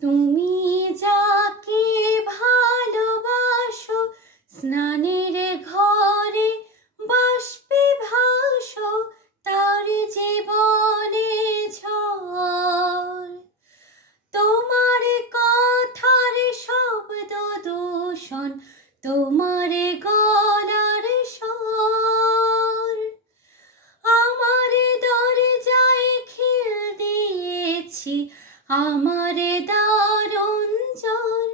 তুমি যাকে ভালোবাসো, স্নানের ঘরে বাষ্পে ভাসো, তার জীবনে ঝড়। তোমার কথার শব্দ দূষণ, তোমার গলার স্বর আমার দরজায় খিল দিয়েছি, আমার দারুণ জ্বর।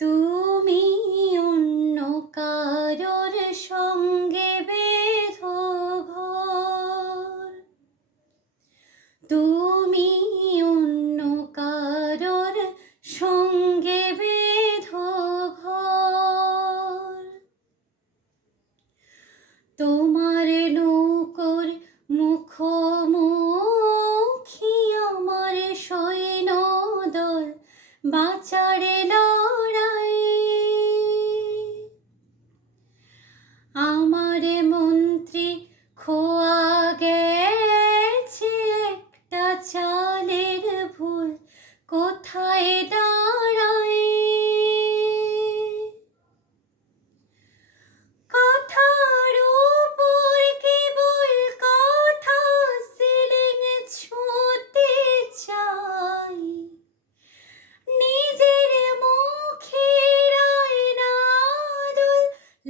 তুমি অন্য কারোর সঙ্গে বেঁধো ঘর, তুমি অন্য কারোর সঙ্গে বেঁধো ঘর। তোমার নৌকোর মুখোমুখি আমার সৈন্যদল বাঁচার লড়াই। আমার মন্ত্রী খোয়া গেছে একটা চালের ভুল কোথায় দাঁড়ায়। কথার উপর কেবল কথা সিলিং ছুঁতে চাই, নিজের মুখের আয়নাদল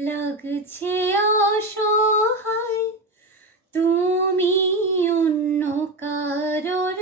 লাগছে অসহায়। তুমি অন্য কারোর